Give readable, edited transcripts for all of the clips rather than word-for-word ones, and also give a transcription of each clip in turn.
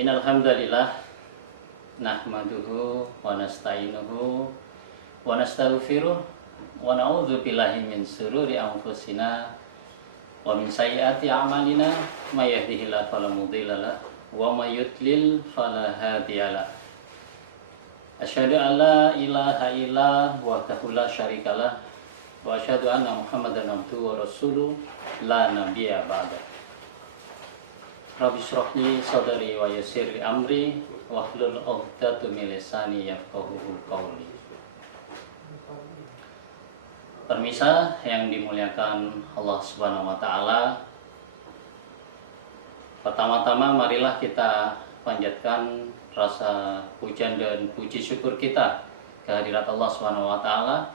Innal hamdalillah nahmaduhu wa nasta'inuhu wa nastaghfiruh wa na'udzu billahi min shururi anfusina wa min sayyiati a'malina may yahdihillahu fala mudhillalah wa may yudlil fala hadiyalah. Asyhadu an la ilaha illa wahdahu la syarikalah wa asyhadu anna Muhammadan abduhu wa rasuluh la nabiyya ba'da. Rabbi shrah li sadri wa yassir li amri wahlul 'uqdatam min lisani yafqahu qawli. Permisa yang dimuliakan Allah Subhanahu wa taala. Pertama-tama marilah kita panjatkan rasa pujian dan puji syukur kita kehadirat Allah Subhanahu wa taala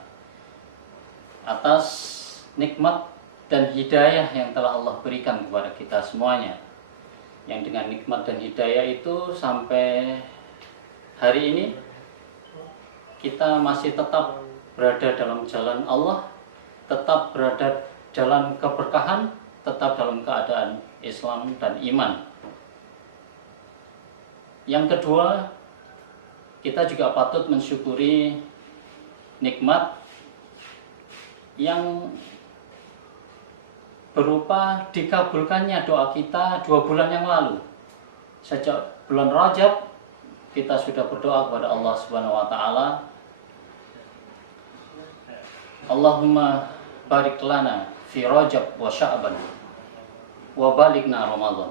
atas nikmat dan hidayah yang telah Allah berikan kepada kita semuanya. Yang dengan nikmat dan hidayah itu sampai hari ini kita masih tetap berada dalam jalan Allah, tetap berada jalan keberkahan, tetap dalam keadaan Islam dan iman. Yang kedua, kita juga patut mensyukuri nikmat yang berupa dikabulkannya doa kita 2 bulan yang lalu. Sejak bulan Rajab kita sudah berdoa kepada Allah Subhanahu wa taala, Allahumma barik lana fi Rajab wa Sya'ban wa balikna Ramadan.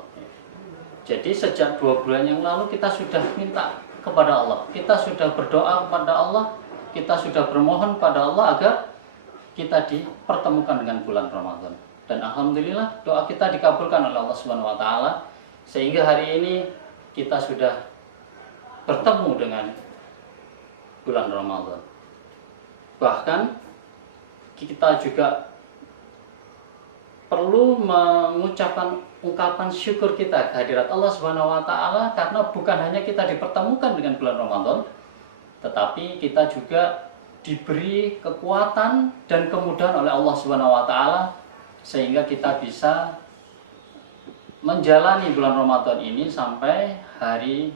Jadi sejak 2 bulan yang lalu kita sudah minta kepada Allah, kita sudah berdoa kepada Allah, kita sudah bermohon pada Allah agar kita dipertemukan dengan bulan Ramadan. Dan alhamdulillah doa kita dikabulkan oleh Allah Subhanahu wa taala sehingga hari ini kita sudah bertemu dengan bulan Ramadan. Bahkan kita juga perlu mengucapkan ungkapan syukur kita kehadirat Allah Subhanahu wa taala karena bukan hanya kita dipertemukan dengan bulan Ramadan, tetapi kita juga diberi kekuatan dan kemudahan oleh Allah Subhanahu wa taala sehingga kita bisa menjalani bulan Ramadan ini sampai hari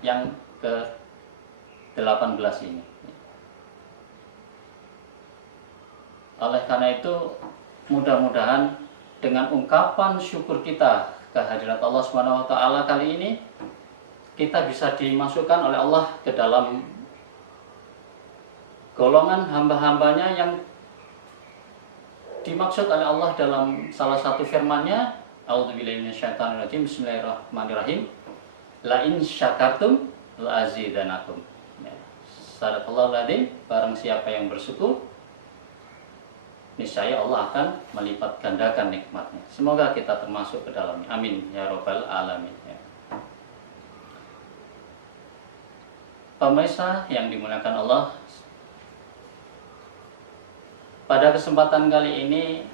yang ke-18 ini. Oleh karena itu, mudah-mudahan dengan ungkapan syukur kita kehadirat Allah Subhanahu wa taala kali ini kita bisa dimasukkan oleh Allah ke dalam golongan hamba-hambanya yang dimaksud oleh Allah dalam salah satu firman-Nya, A'udzubillahi minasyaitonirrajim, Bismillahirrahmanirrahim. La in syakartum la azidanakum. Sadaqallahul adzim. Barang siapa yang bersyukur, niscaya Allah akan melipat gandakan nikmatnya. Semoga kita termasuk ke dalamnya. Amin ya rabbal alamin. Pemirsa yang dimuliakan Allah, pada kesempatan kali ini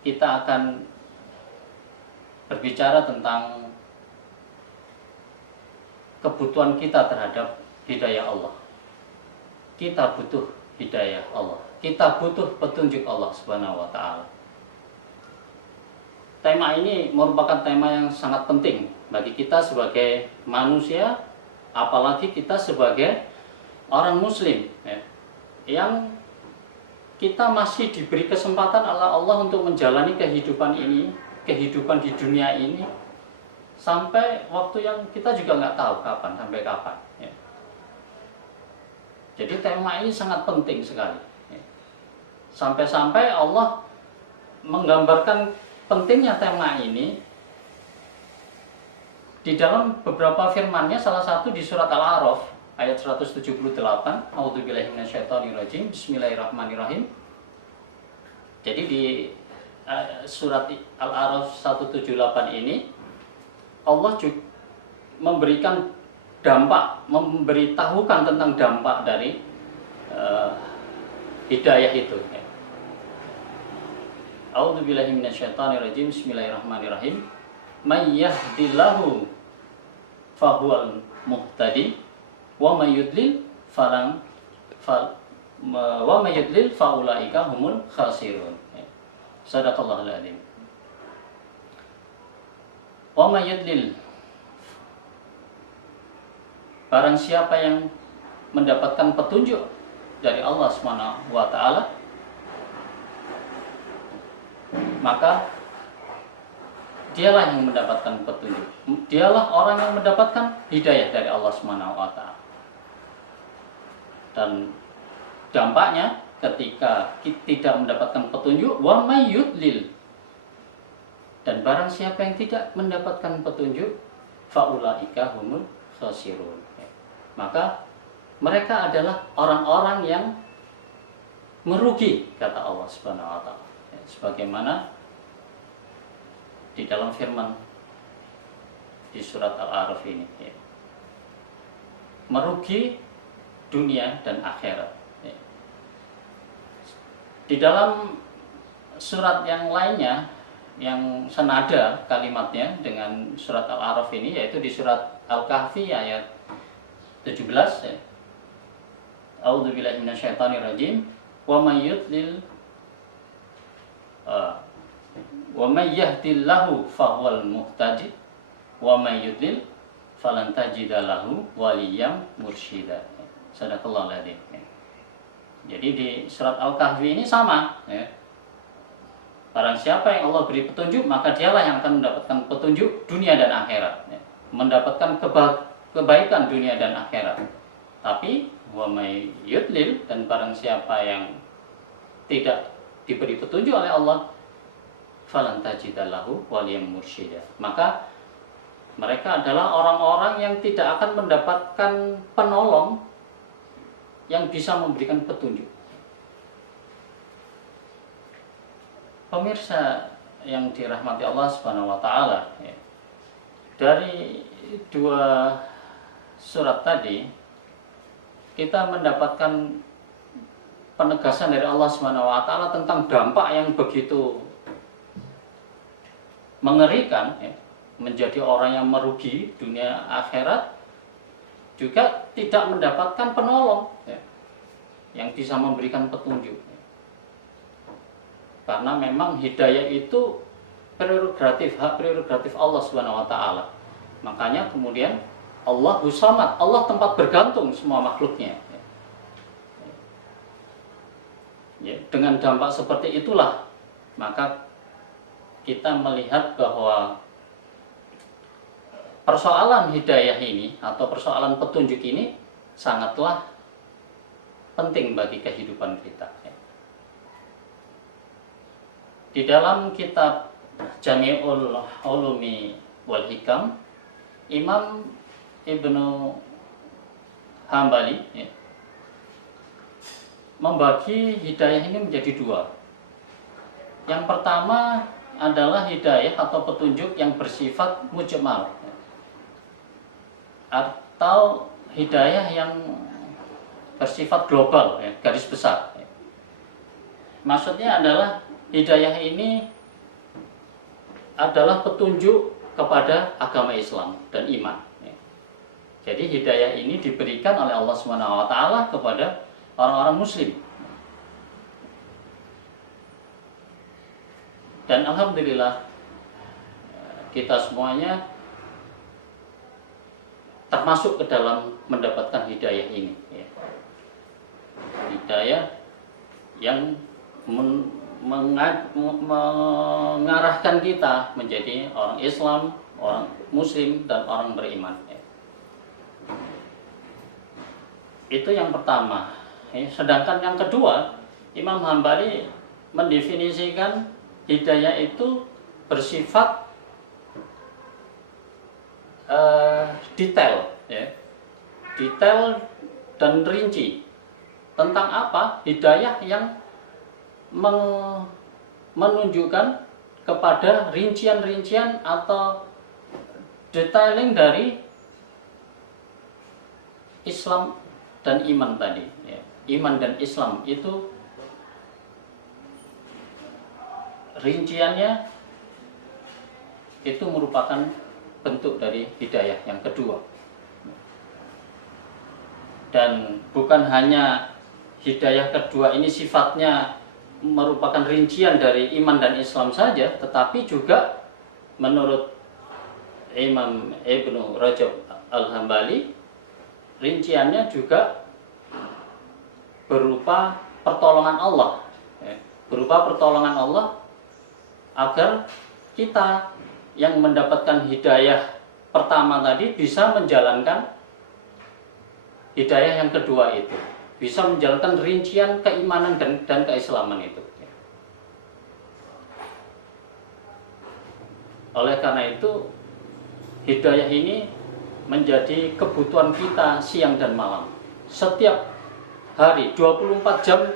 kita akan berbicara tentang kebutuhan kita terhadap hidayah Allah. Kita butuh hidayah Allah. Kita butuh petunjuk Allah Subhanahu wa taala. Tema ini merupakan tema yang sangat penting bagi kita sebagai manusia, apalagi kita sebagai orang muslim yang kita masih diberi kesempatan oleh Allah untuk menjalani kehidupan ini, kehidupan di dunia ini sampai waktu yang kita juga nggak tahu kapan, sampai kapan. Jadi tema ini sangat penting sekali. Sampai-sampai Allah menggambarkan pentingnya tema ini di dalam beberapa firman-Nya, salah satu di surat Al-A'raf ayat 178, A'udzubillahi minasyaitonirrajim, Bismillahirrahmanirrahim. Jadi di surat Al-A'raf 178 ini Allah juga memberikan dampak, memberitahukan tentang dampak dari hidayah itu. A'udzubillahi minasyaitonirrajim, Bismillahirrahmanirrahim. May yahdillahu fahuwal muhtadi wa may yudlil faulaika humul khasirun. Sadaqallahul adzim. Wa may yudlil, barang siapa yang mendapatkan petunjuk dari Allah Subhanahu wa taala, maka dialah yang mendapatkan petunjuk. Dialah orang yang mendapatkan hidayah dari Allah Subhanahu wa taala. Dan dampaknya ketika kita tidak mendapatkan petunjuk, wa may yudlil, dan barang siapa yang tidak mendapatkan petunjuk, faulaika humul khasirun, maka mereka adalah orang-orang yang merugi, kata Allah Subhanahu wa taala. Sebagaimana di dalam firman di surat Al-A'raf ini, merugi dunia dan akhirat. Di dalam surat yang lainnya yang senada kalimatnya dengan surat Al-A'raf ini, yaitu di surat Al-Kahfi ayat 17, A'udzubillahi minasyaitonirrajim, wa may yudlil wa may yahdillahu fahuwal muhtadi wa may yudlil falan tajida lahu waliyyan mursyida. Sadaqallahu aladzim. Jadi di surat Al-Kahfi ini sama, ya. Barang siapa yang Allah beri petunjuk, maka dialah yang akan mendapatkan petunjuk dunia dan akhirat, ya. Mendapatkan kebaikan dunia dan akhirat. Tapi wa may yudlil, dan barang siapa yang tidak diberi petunjuk oleh Allah, falan tajidalahu waliyyan mursyida, maka mereka adalah orang-orang yang tidak akan mendapatkan penolong yang bisa memberikan petunjuk. Pemirsa yang dirahmati Allah Subhanahu wa taala, ya. Dari dua surat tadi kita mendapatkan penegasan dari Allah Subhanahu wa taala tentang dampak yang begitu mengerikan, ya. Menjadi orang yang merugi dunia akhirat, juga tidak mendapatkan penolong, ya, yang bisa memberikan petunjuk. Karena memang hidayah itu hak prerogatif Allah Subhanahu wa taala. Makanya kemudian Allahu Samad, Allah tempat bergantung semua makhluknya. Ya, dengan dampak seperti itulah maka kita melihat bahwa persoalan hidayah ini atau persoalan petunjuk ini sangatlah penting bagi kehidupan kita. Di dalam kitab Jami'ul Ulumi wal Hikam, Imam Ibnu Hambali, ya, membagi hidayah ini menjadi dua. Yang pertama adalah hidayah atau petunjuk yang bersifat mujmal, atau hidayah yang bersifat global, ya, garis besar. Maksudnya adalah hidayah ini adalah petunjuk kepada agama Islam dan iman. Jadi hidayah ini diberikan oleh Allah Subhanahu wa taala kepada orang-orang muslim. Dan alhamdulillah kita semuanya termasuk ke dalam mendapatkan hidayah ini, ya. Hidayah yang mengarahkan kita menjadi orang Islam, orang Muslim, dan orang beriman, ya. Itu yang pertama, ya. Sedangkan yang kedua, Imam Hambali mendefinisikan hidayah itu bersifat detail, ya. Detail dan rinci. Tentang apa? Hidayah yang menunjukkan kepada rincian-rincian atau detailing dari Islam dan iman tadi, ya. Iman dan Islam itu rinciannya itu merupakan bentuk dari hidayah yang kedua. Dan bukan hanya hidayah kedua ini sifatnya merupakan rincian dari iman dan Islam saja, tetapi juga menurut Imam Ibnu Rajab Al-Hambali, rinciannya juga berupa pertolongan Allah, berupa pertolongan Allah agar kita yang mendapatkan hidayah pertama tadi bisa menjalankan hidayah yang kedua itu, bisa menjalankan rincian keimanan dan keislaman itu. Oleh karena itu, hidayah ini menjadi kebutuhan kita siang dan malam. Setiap hari, 24 jam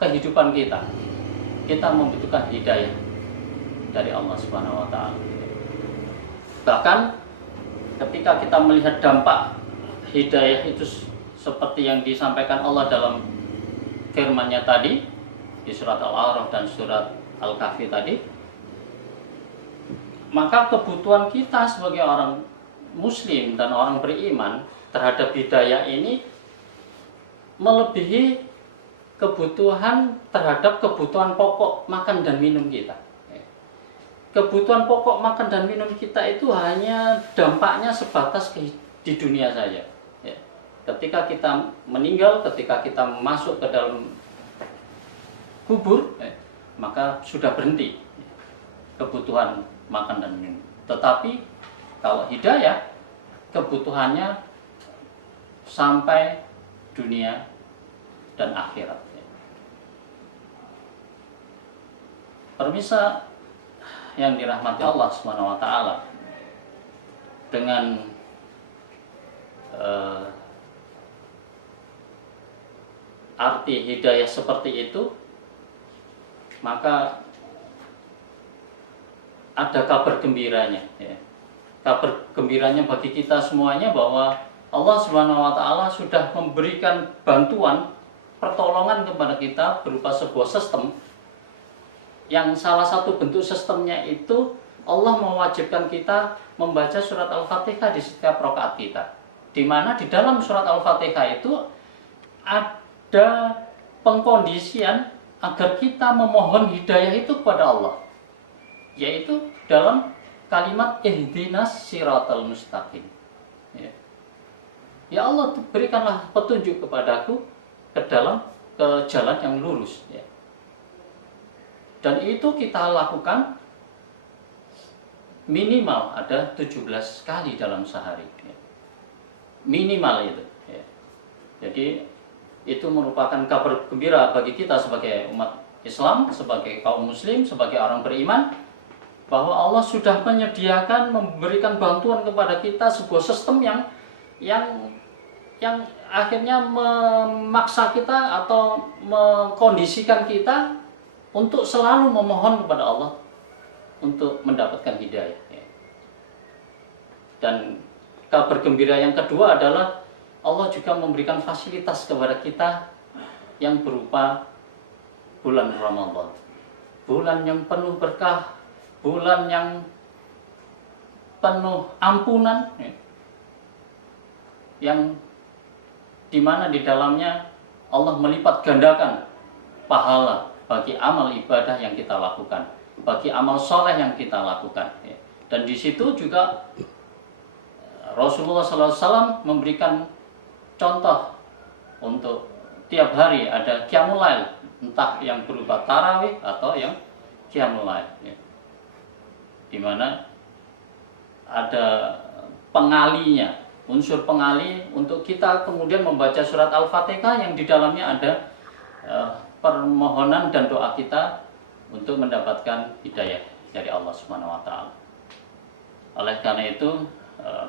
kehidupan kita, kita membutuhkan hidayah dari Allah Subhanahu wa Ta'ala. Bahkan ketika kita melihat dampak hidayah itu seperti yang disampaikan Allah dalam firman-Nya tadi di surat Al-A'raf dan surat Al-Kahfi tadi, maka kebutuhan kita sebagai orang muslim dan orang beriman terhadap hidayah ini melebihi kebutuhan terhadap kebutuhan pokok makan dan minum kita. Kebutuhan pokok makan dan minum kita itu hanya dampaknya sebatas di dunia saja. Ketika kita meninggal, ketika kita masuk ke dalam kubur, maka sudah berhenti kebutuhan makan dan minum. Tetapi kalau hidayah, kebutuhannya sampai dunia dan akhirat. Pemirsa yang dirahmati Allah Subhanahu wa Ta'ala, dengan arti hidayah seperti itu, maka ada kabar gembiranya, kabar gembiranya bagi kita semuanya bahwa Allah Subhanahu wa Ta'ala sudah memberikan bantuan pertolongan kepada kita berupa sebuah sistem, yang salah satu bentuk sistemnya itu Allah mewajibkan kita membaca surat Al-Fatihah di setiap rakaat kita, di mana di dalam surat Al-Fatihah itu ada pengkondisian agar kita memohon hidayah itu kepada Allah, yaitu dalam kalimat ihdinas siratal mustaqim. Ya Allah, berikanlah petunjuk kepadaku ke jalan yang lurus. Dan itu kita lakukan minimal ada 17 kali dalam sehari. Minimal itu. Jadi itu merupakan kabar gembira bagi kita sebagai umat Islam, sebagai kaum muslim, sebagai orang beriman, bahwa Allah sudah menyediakan, memberikan bantuan kepada kita sebuah sistem yang akhirnya memaksa kita atau mengkondisikan kita untuk selalu memohon kepada Allah untuk mendapatkan hidayah. Dan kabar gembira yang kedua adalah Allah juga memberikan fasilitas kepada kita yang berupa bulan Ramadan, bulan yang penuh berkah, bulan yang penuh ampunan, yang dimana di dalamnya Allah melipat gandakan pahala bagi amal ibadah yang kita lakukan, bagi amal soleh yang kita lakukan. Dan di situ juga Rasulullah SAW memberikan contoh untuk tiap hari ada qiyamul lail, entah yang berupa tarawih atau yang qiyamul lail, di mana ada pengalinya, unsur pengali untuk kita kemudian membaca surat Al-Fatihah yang di dalamnya ada permohonan dan doa kita untuk mendapatkan hidayah dari Allah Subhanahu wa Ta'ala. Oleh karena itu,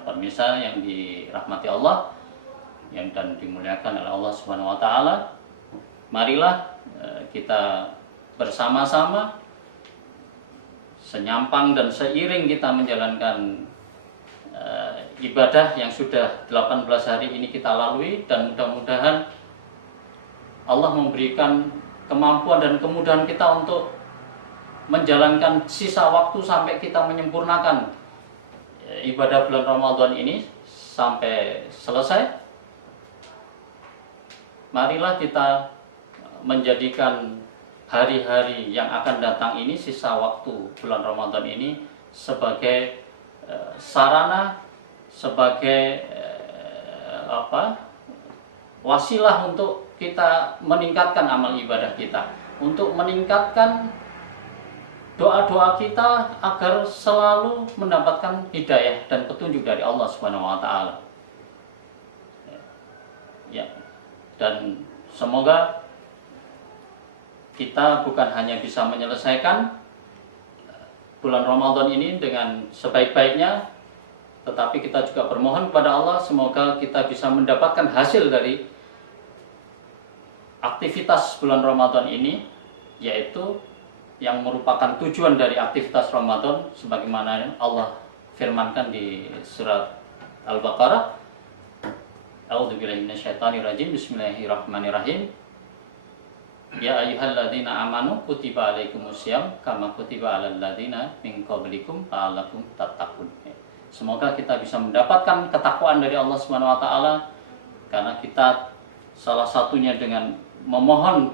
pemirsa yang dirahmati Allah dan dimuliakan oleh Allah Subhanahu wa Ta'ala, marilah kita bersama-sama, senyampang dan seiring kita menjalankan ibadah yang sudah 18 hari ini kita lalui, dan mudah-mudahan Allah memberikan kemampuan dan kemudahan kita untuk menjalankan sisa waktu sampai kita menyempurnakan ibadah bulan Ramadan ini sampai selesai. Marilah kita menjadikan hari-hari yang akan datang ini, sisa waktu bulan Ramadan ini, sebagai sarana, sebagai wasilah untuk kita meningkatkan amal ibadah kita, untuk meningkatkan doa-doa kita agar selalu mendapatkan hidayah dan petunjuk dari Allah Subhanahu wa taala. Ya. Dan semoga kita bukan hanya bisa menyelesaikan bulan Ramadan ini dengan sebaik-baiknya, tetapi kita juga bermohon kepada Allah semoga kita bisa mendapatkan hasil dari aktivitas bulan Ramadan ini, yaitu yang merupakan tujuan dari aktivitas Ramadan sebagaimana Allah firmankan di surat Al-Baqarah. A'udzubillahi minasyaitonirrajim. Bismillahirrahmanirrahim. Ya ayyuhalladzina amanu kutiba alaikumusiyam kama kutiba alal ladzina min qablikum la'allakum tattaqun. Semoga kita bisa mendapatkan ketakwaan dari Allah Subhanahu wa taala, karena kita salah satunya dengan memohon,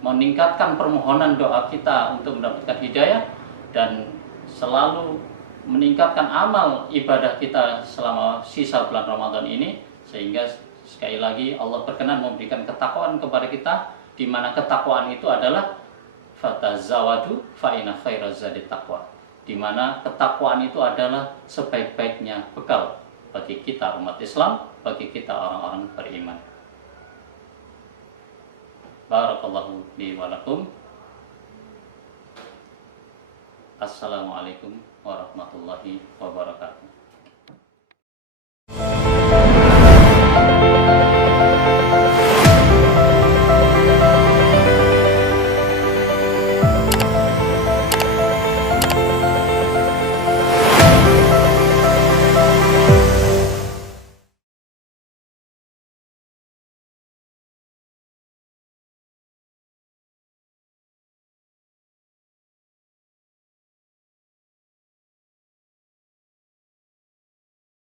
meningkatkan permohonan doa kita untuk mendapatkan hidayah, dan selalu meningkatkan amal ibadah kita selama sisa bulan Ramadan ini, sehingga sekali lagi Allah berkenan memberikan ketakwaan kepada kita, di mana ketakwaan itu adalah fatazawadu fa inna khairaz zadi taqwa, di mana ketakwaan itu adalah sebaik-baiknya bekal bagi kita umat Islam, bagi kita orang-orang beriman. Barakallahu li wa lakum. Assalamualaikum warahmatullahi wabarakatuh.